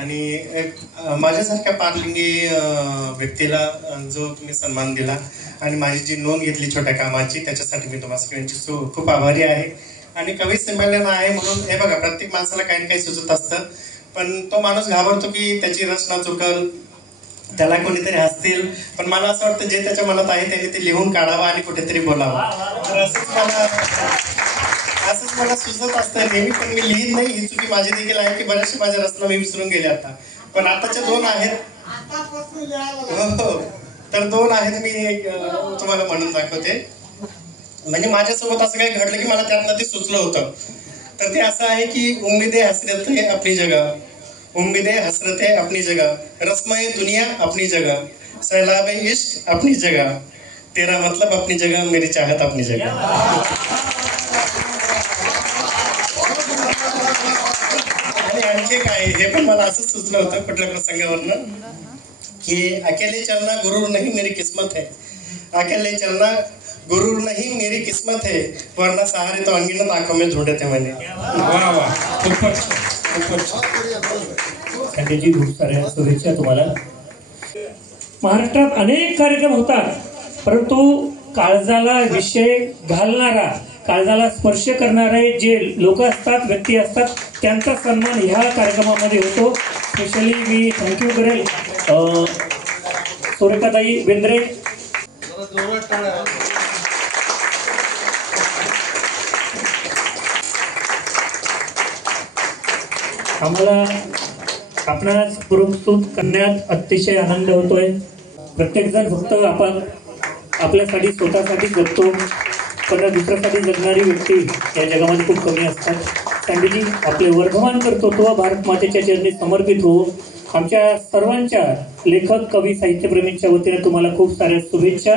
आणि एक माझ्यासारख्या पारलिंगी व्यक्तीला जो तुम्ही सन्मान दिला आणि माझी जी नोंद घेतली छोट्या कामाची, त्याच्यासाठी मी तुम्हाला सगळ्यांची खूप आभारी आहे. आणि कवी संमेलन आहे म्हणून हे बघा, प्रत्येक माणसाला काही ना काही सुचत असतं, पण तो माणूस घाबरतो की त्याची रचना चुकल, त्याला कोणीतरी हसतील. पण मला असं वाटतं जे त्याच्या मनात आहे त्याने ते लिहून काढावं आणि कुठेतरी बोलावं. तर असंच मला सुचत असतं नेहमी, पण मी लिहित नाही. ही चुकी माझी देखील आहे की बऱ्याचशा माझ्या रचना मी विसरून गेले आता. पण आताच्या दोन आहेत. हो, तर दोन आहेत, मी एक तुम्हाला म्हणून दाखवते. म्हणजे माझ्यासोबत असं काही घडलं की मला त्यातनं ते सुचलं होतं. तर ते असं आहे की उम्मीदें हसरत है अपनी जगह, उम्मीदें हसरत है अपनी जगह, रस्म दुनिया अपनी जगह, सैलाब इश्क अपनी जगह, तेरा मतलब अपनी जगह, मेरी चाहत अपनी जगह. आणि आणखी काय, हे पण मला असंच सुचलं होतं कुठल्या प्रसंगावरनं कि अकेले चलना गुरूर नहीं मेरी किस्मत है, अकेले चलना गुरूर नहीं मेरी किस्मत है, वरना सहारे तो अंगीनत आंखों में ढूंढे थे मैंने. त्याची खूप साऱ्या शुभेच्छा तुम्हाला. महाराष्ट्रात अनेक कार्यक्रम होतात, परंतु काळजाला विषय घालणारा, काळजाला स्पर्श करणारे जे लोक असतात, व्यक्ती असतात, त्यांचा सन्मान ह्या कार्यक्रमामध्ये होतो. स्पेशली मी थँक्यू करेल सुरेखाताई बेंद्रे. आम्हाला आपणास पुरस्कृत करण्यात अतिशय आनंद होतोय. प्रत्येक जण फक्त आपण आपल्यासाठी स्वतःसाठी जगतो, पण दुसऱ्यासाठी जगणारी व्यक्ती या जगामध्ये खूप कमी असतात. त्यांनी आपले वर्धमान करतो तो भारत मातेच्या चरणी समर्पित हो. आमच्या सर्वांच्या लेखक, कवी, साहित्यप्रेमींच्या वतीने तुम्हाला खूप साऱ्या शुभेच्छा.